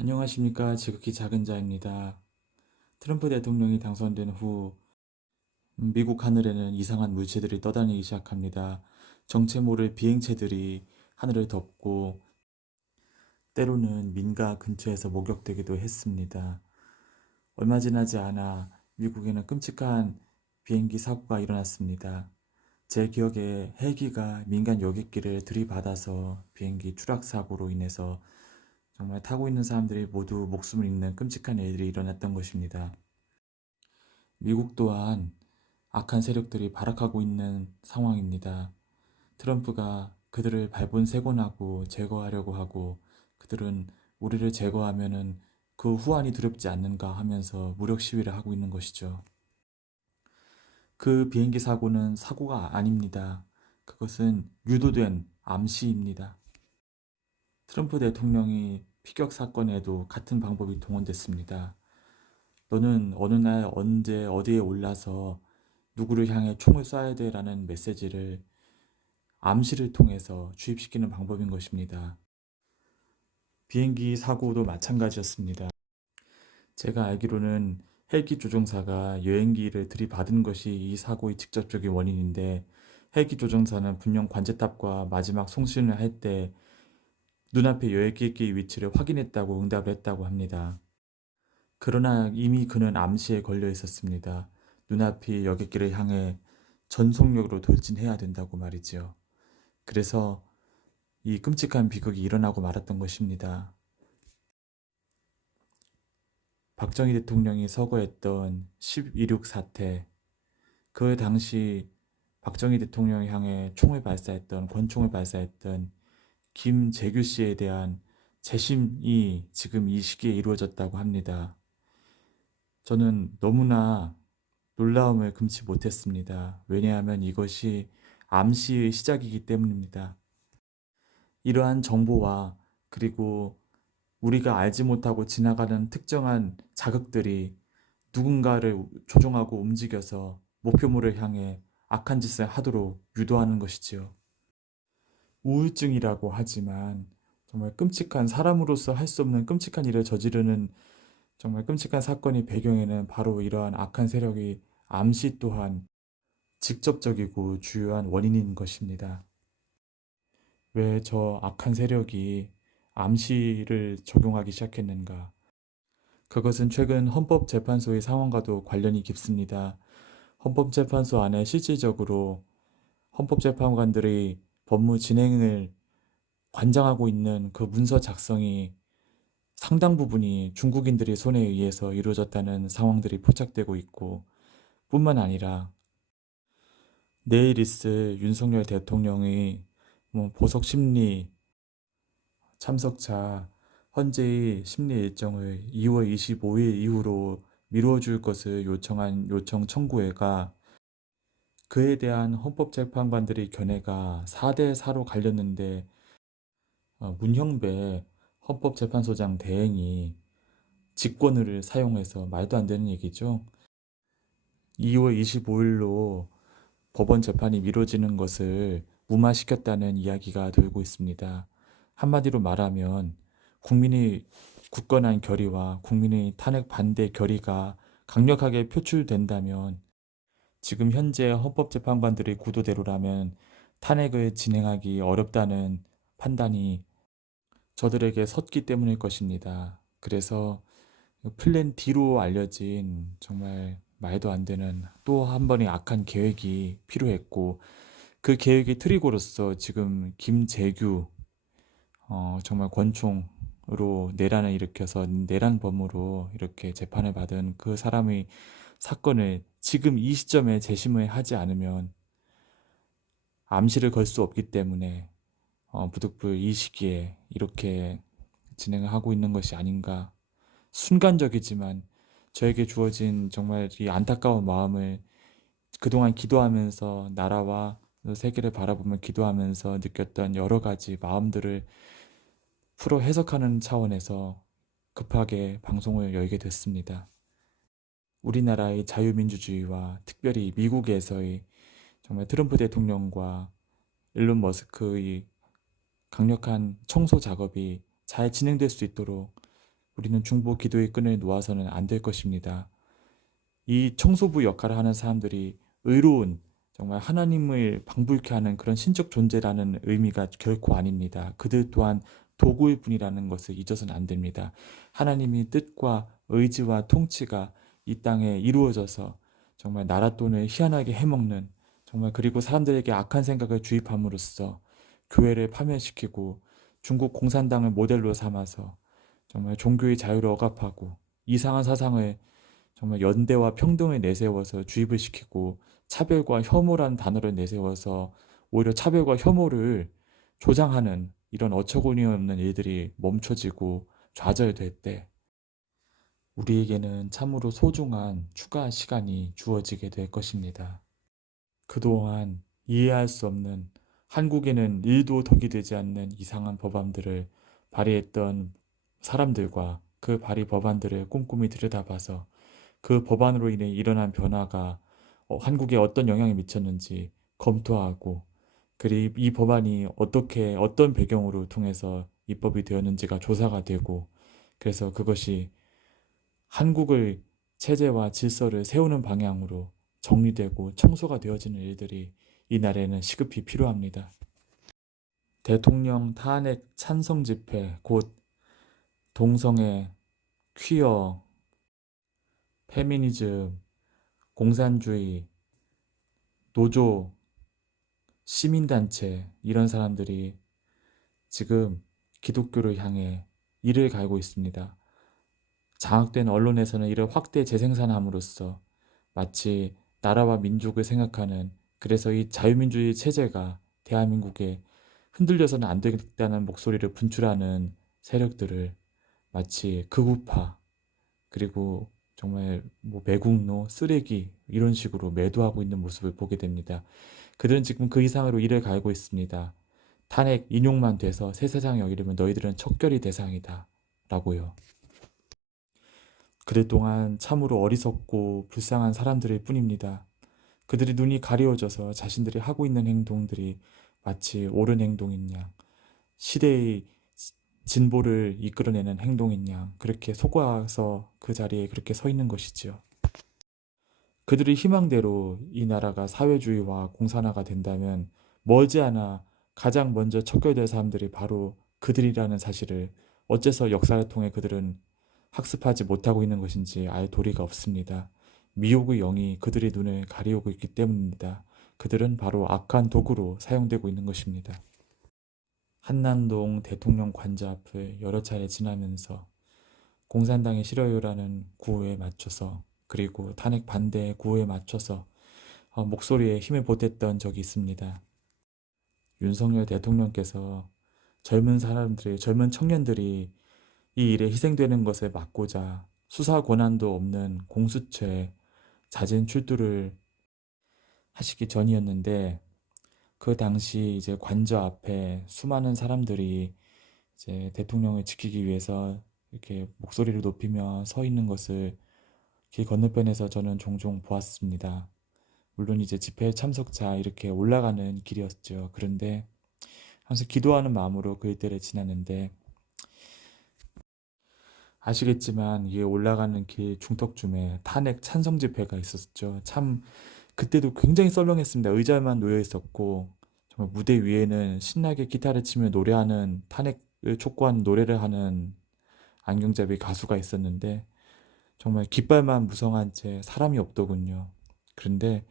안녕하십니까. 지극히 작은 자입니다. 트럼프 대통령이 당선된 후 미국 하늘에는 이상한 물체들이 떠다니기 시작합니다. 정체 모를 비행체들이 하늘을 덮고 때로는 민가 근처에서 목격되기도 했습니다. 얼마 지나지 않아 미국에는 끔찍한 비행기 사고가 일어났습니다. 제 기억에 헬기가 민간 여객기를 들이받아서 비행기 추락 사고로 인해서 정말 타고 있는 사람들이 모두 목숨을 잃는 끔찍한 일들이 일어났던 것입니다. 미국 또한 악한 세력들이 발악하고 있는 상황입니다. 트럼프가 그들을 발본색원하고 제거하려고 하고 그들은 우리를 제거하면은 그 후환이 두렵지 않는가 하면서 무력 시위를 하고 있는 것이죠. 그 비행기 사고는 사고가 아닙니다. 그것은 유도된 암시입니다. 트럼프 대통령이 피격 사건에도 같은 방법이 동원됐습니다. 너는 어느 날 언제 어디에 올라서 누구를 향해 총을 쏴야 돼라는 메시지를 암시를 통해서 주입시키는 방법인 것입니다. 비행기 사고도 마찬가지였습니다. 제가 알기로는 헬기 조종사가 여행기를 들이받은 것이 이 사고의 직접적인 원인인데 헬기 조종사는 분명 관제탑과 마지막 송신을 할 때 눈앞의 여행기 위치를 확인했다고 응답을 했다고 합니다. 그러나 이미 그는 암시에 걸려 있었습니다. 눈앞이 여객기를 향해 전속력으로 돌진해야 된다고 말이지요. 그래서 이 끔찍한 비극이 일어나고 말았던 것입니다. 박정희 대통령이 서거했던 10.16 사태, 그 당시 박정희 대통령을 향해 권총을 발사했던 김재규 씨에 대한 재심이 지금 이 시기에 이루어졌다고 합니다. 저는 너무나 놀라움을 금치 못했습니다. 왜냐하면 이것이 암시의 시작이기 때문입니다. 이러한 정보와 그리고 우리가 알지 못하고 지나가는 특정한 자극들이 누군가를 조종하고 움직여서 목표물을 향해 악한 짓을 하도록 유도하는 것이지요. 우울증이라고 하지만 정말 끔찍한 사람으로서 할 수 없는 끔찍한 일을 저지르는 정말 끔찍한 사건의 배경에는 바로 이러한 악한 세력이 암시 또한 직접적이고 주요한 원인인 것입니다. 왜 저 악한 세력이 암시를 적용하기 시작했는가? 그것은 최근 헌법재판소의 상황과도 관련이 깊습니다. 헌법재판소 안에 실질적으로 헌법재판관들의 법무 진행을 관장하고 있는 그 문서 작성이 상당 부분이 중국인들의 손에 의해서 이루어졌다는 상황들이 포착되고 있고 뿐만 아니라 내일 있을 윤석열 대통령의 보석 심리 참석차 헌재의 심리 일정을 2월 25일 이후로 미뤄줄 것을 요청한 요청 청구회가 그에 대한 헌법재판관들의 견해가 4대4로 갈렸는데 문형배 헌법재판소장 대행이 직권을 사용해서 말도 안 되는 얘기죠. 2월 25일로 법원 재판이 미뤄지는 것을 무마시켰다는 이야기가 돌고 있습니다. 한마디로 말하면 국민의 굳건한 결의와 국민의 탄핵 반대 결의가 강력하게 표출된다면 지금 현재 헌법재판관들의 구도대로라면 탄핵을 진행하기 어렵다는 판단이 저들에게 섰기 때문일 것입니다. 그래서 플랜 D로 알려진 정말 말도 안 되는 또 한 번의 악한 계획이 필요했고 그 계획의 트리거로서 지금 김재규 정말 권총으로 내란을 일으켜서 내란범으로 이렇게 재판을 받은 그 사람의 사건을 지금 이 시점에 재심을 하지 않으면 암시를 걸 수 없기 때문에 부득불 이 시기에 이렇게 진행을 하고 있는 것이 아닌가. 순간적이지만 저에게 주어진 정말 이 안타까운 마음을 그동안 기도하면서 나라와 세계를 바라보며 기도하면서 느꼈던 여러 가지 마음들을 풀어 해석하는 차원에서 급하게 방송을 열게 됐습니다. 우리나라의 자유민주주의와 특별히 미국에서의 정말 트럼프 대통령과 일론 머스크의 강력한 청소 작업이 잘 진행될 수 있도록 우리는 중보 기도의 끈을 놓아서는 안 될 것입니다. 이 청소부 역할을 하는 사람들이 의로운 정말 하나님을 방불케 하는 그런 신적 존재라는 의미가 결코 아닙니다. 그들 또한 도구일 뿐이라는 것을 잊어서는 안 됩니다. 하나님이 뜻과 의지와 통치가 이 땅에 이루어져서 정말 나라 돈을 희한하게 해먹는 정말 그리고 사람들에게 악한 생각을 주입함으로써 교회를 파멸시키고 중국 공산당을 모델로 삼아서 정말 종교의 자유를 억압하고 이상한 사상을 정말 연대와 평등을 내세워서 주입을 시키고 차별과 혐오라는 단어를 내세워서 오히려 차별과 혐오를 조장하는 이런 어처구니없는 일들이 멈춰지고 좌절될 때 우리에게는 참으로 소중한 추가 시간이 주어지게 될 것입니다. 그동안 이해할 수 없는 한국에는 1도 덕이 되지 않는 이상한 법안들을 발의했던 사람들과 그 발의 법안들을 꼼꼼히 들여다봐서 그 법안으로 인해 일어난 변화가 한국에 어떤 영향이 미쳤는지 검토하고 그리고 이 법안이 어떻게 어떤 배경으로 통해서 입법이 되었는지가 조사가 되고 그래서 그것이 한국의 체제와 질서를 세우는 방향으로 정리되고 청소가 되어지는 일들이 이날에는 시급히 필요합니다. 대통령 탄핵 찬성 집회, 곧 동성애, 퀴어, 페미니즘, 공산주의, 노조, 시민단체 이런 사람들이 지금 기독교를 향해 이를 갈고 있습니다. 장악된 언론에서는 이를 확대 재생산함으로써 마치 나라와 민족을 생각하는 그래서 이 자유민주주의 체제가 대한민국에 흔들려서는 안 되겠다는 목소리를 분출하는 세력들을 마치 극우파 그리고 정말 뭐 매국노, 쓰레기 이런 식으로 매도하고 있는 모습을 보게 됩니다. 그들은 지금 그 이상으로 이를 갈고 있습니다. 탄핵 인용만 돼서 새 세상 여기려면 너희들은 척결이 대상이다 라고요. 그동안 참으로 어리석고 불쌍한 사람들일 뿐입니다. 그들의 눈이 가려워져서 자신들이 하고 있는 행동들이 마치 옳은 행동인 양, 시대의 진보를 이끌어내는 행동인 양, 그렇게 속아서 그 자리에 그렇게 서 있는 것이지요. 그들의 희망대로 이 나라가 사회주의와 공산화가 된다면 머지않아 가장 먼저 척결될 사람들이 바로 그들이라는 사실을 어째서 역사를 통해 그들은 학습하지 못하고 있는 것인지 알 도리가 없습니다. 미혹의 영이 그들의 눈을 가리우고 있기 때문입니다. 그들은 바로 악한 도구로 사용되고 있는 것입니다. 한남동 대통령 관저 앞을 여러 차례 지나면서 공산당의 싫어요라는 구호에 맞춰서 그리고 탄핵 반대 구호에 맞춰서 목소리에 힘을 보탰던 적이 있습니다. 윤석열 대통령께서 젊은 사람들이, 젊은 청년들이 이 일에 희생되는 것을 막고자 수사 권한도 없는 공수처에 잦은 출두를 하시기 전이었는데 그 당시 이제 관저 앞에 수많은 사람들이 이제 대통령을 지키기 위해서 이렇게 목소리를 높이며 서 있는 것을 길 건너편에서 저는 종종 보았습니다. 물론 이제 집회 참석자 이렇게 올라가는 길이었죠. 그런데 항상 기도하는 마음으로 그 일대를 지났는데 아시겠지만 이게 올라가는 길 중턱쯤에 탄핵 찬성 집회가 있었죠. 참 그때도 굉장히 썰렁했습니다. 의자만 놓여 있었고 정말 무대 위에는 신나게 기타를 치며 노래하는 탄핵을 촉구하는 노래를 하는 안경잡이 가수가 있었는데 정말 깃발만 무성한 채 사람이 없더군요. 그런데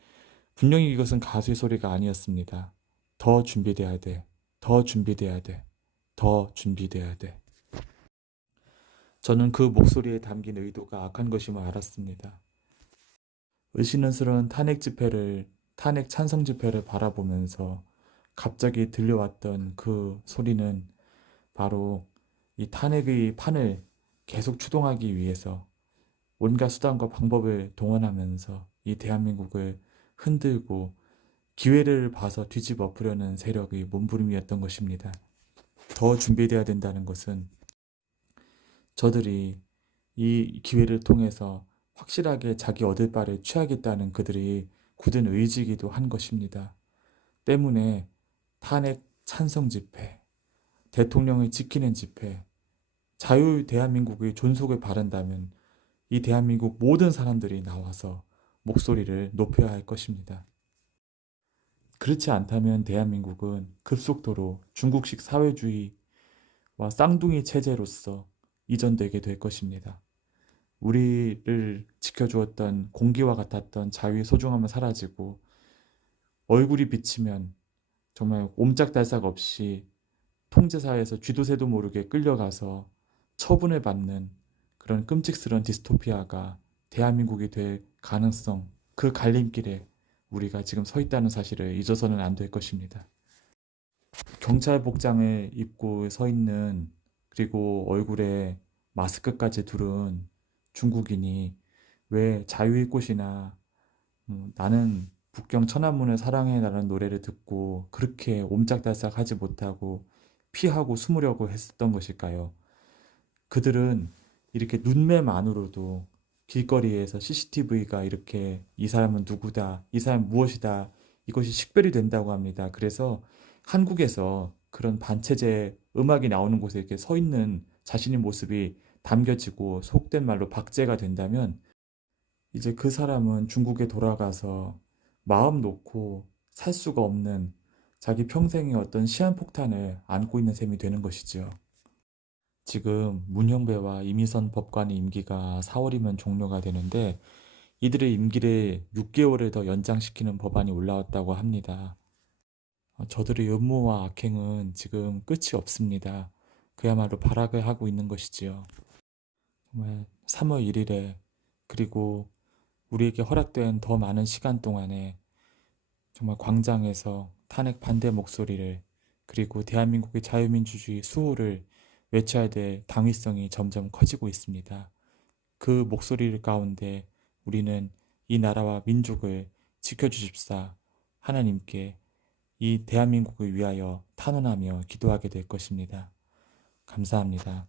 분명히 이것은 가수의 소리가 아니었습니다. 더 준비돼야 돼. 더 준비돼야 돼. 더 준비돼야 돼. 저는 그 목소리에 담긴 의도가 악한 것임을 알았습니다. 의심스러운 탄핵 찬성 집회를 바라보면서 갑자기 들려왔던 그 소리는 바로 이 탄핵의 판을 계속 추동하기 위해서 온갖 수단과 방법을 동원하면서 이 대한민국을 흔들고 기회를 봐서 뒤집어 엎으려는 세력의 몸부림이었던 것입니다. 더 준비돼야 된다는 것은 저들이 이 기회를 통해서 확실하게 자기 얻을 바를 취하겠다는 그들의 굳은 의지이기도 한 것입니다. 때문에 탄핵 찬성 집회, 대통령을 지키는 집회, 자유 대한민국의 존속을 바란다면 이 대한민국 모든 사람들이 나와서 목소리를 높여야 할 것입니다. 그렇지 않다면 대한민국은 급속도로 중국식 사회주의와 쌍둥이 체제로서 이전되게 될 것입니다. 우리를 지켜주었던 공기와 같았던 자유의 소중함은 사라지고 얼굴이 비치면 정말 옴짝달싹 없이 통제사회에서 쥐도새도 모르게 끌려가서 처분을 받는 그런 끔찍스러운 디스토피아가 대한민국이 될 가능성, 그 갈림길에 우리가 지금 서 있다는 사실을 잊어서는 안 될 것입니다. 경찰 복장을 입고 서 있는, 그리고 얼굴에 마스크까지 두른 중국인이 왜 자유의 꽃이나 나는 북경 천안문을 사랑해라는 노래를 듣고 그렇게 옴짝달싹 하지 못하고 피하고 숨으려고 했었던 것일까요? 그들은 이렇게 눈매만으로도 길거리에서 CCTV가 이렇게 이 사람은 누구다, 이 사람 무엇이다, 이것이 식별이 된다고 합니다. 그래서 한국에서 그런 반체제 음악이 나오는 곳에 이렇게 서 있는 자신의 모습이 담겨지고 속된 말로 박제가 된다면 이제 그 사람은 중국에 돌아가서 마음 놓고 살 수가 없는 자기 평생의 어떤 시한폭탄을 안고 있는 셈이 되는 것이지요. 지금 문형배와 이미선 법관의 임기가 4월이면 종료가 되는데 이들의 임기를 6개월을 더 연장시키는 법안이 올라왔다고 합니다. 저들의 음모와 악행은 지금 끝이 없습니다. 그야말로 발악을 하고 있는 것이지요. 정말 3월 1일에 그리고 우리에게 허락된 더 많은 시간 동안에 정말 광장에서 탄핵 반대 목소리를, 그리고 대한민국의 자유민주주의 수호를 외쳐야 될 당위성이 점점 커지고 있습니다. 그 목소리 가운데 우리는 이 나라와 민족을 지켜주십사 하나님께 이 대한민국을 위하여 탄원하며 기도하게 될 것입니다. 감사합니다.